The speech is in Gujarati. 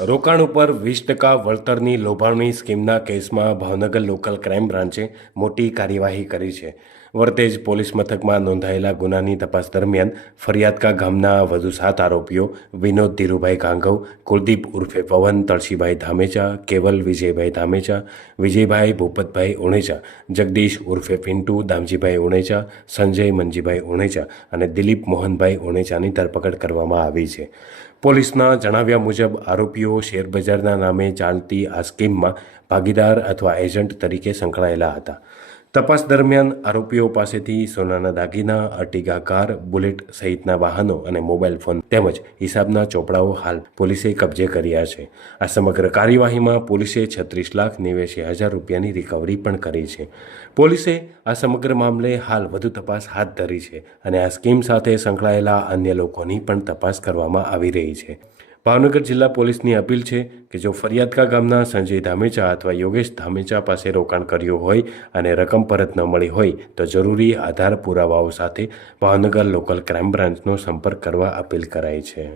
રોકાણ ઉપર 20% વળતરની લોભામણી સ્કીમના કેસમાં ભાવનગર લોકલ ક્રાઇમ બ્રાન્ચે મોટી કાર્યવાહી કરી છે. વરતેજ પોલીસ મથકમાં નોંધાયેલા ગુનાની તપાસ દરમિયાન ફરિયાદકા ગામના વધુ 7 આરોપીઓ વિનોદ ધીરુભાઈ ગાંગવ, કુલદીપ ઉર્ફે પવન તળશીભાઈ ધામેચા, કેવલ વિજયભાઈ ધામેચા, વિજયભાઈ ભૂપતભાઈ ઉણેચા, જગદીશ ઉર્ફે પિન્ટુ દામજીભાઈ ઉણેચા, સંજય મંજીભાઈ ઉણેચા અને દિલીપ મોહનભાઈ ઉણેચાની ધરપકડ કરવામાં આવી છે. પોલીસના જણાવ્યા મુજબ આરોપીઓ શેરબજારના નામે ચાલતી આ સ્કીમમાં ભાગીદાર અથવા એજન્ટ તરીકે સંકળાયેલા હતા. તપાસ દરમિયાન આરોપીઓ પાસેથી સોનાના દાગીના, અર્ટિગા કાર, બુલેટ સહિતના વાહનો અને મોબાઈલ ફોન તેમજ હિસાબના ચોપડાઓ હાલ પોલીસે કબજે કર્યા છે. આ સમગ્ર કાર્યવાહીમાં પોલીસે 36,89,000 રૂપિયાની રિકવરી પણ કરી છે. પોલીસે આ સમગ્ર મામલે હાલ વધુ તપાસ હાથ ધરી છે અને આ સ્કીમ સાથે સંકળાયેલા અન્ય લોકોની પણ તપાસ કરવામાં આવી રહી છે. ભાવનગર જિલ્લા પોલીસની અપીલ છે કે જો ફરિયાદકા ગામના સંજય ધામેચા અથવા યોગેશ ધામેચા પાસે રોકાણ કર્યું હોય અને રકમ પરત ન મળી હોય તો જરૂરી આધાર પુરાવાઓ સાથે ભાવનગર લોકલ ક્રાઇમ બ્રાન્ચનો સંપર્ક કરવા અપીલ કરાઈ છે.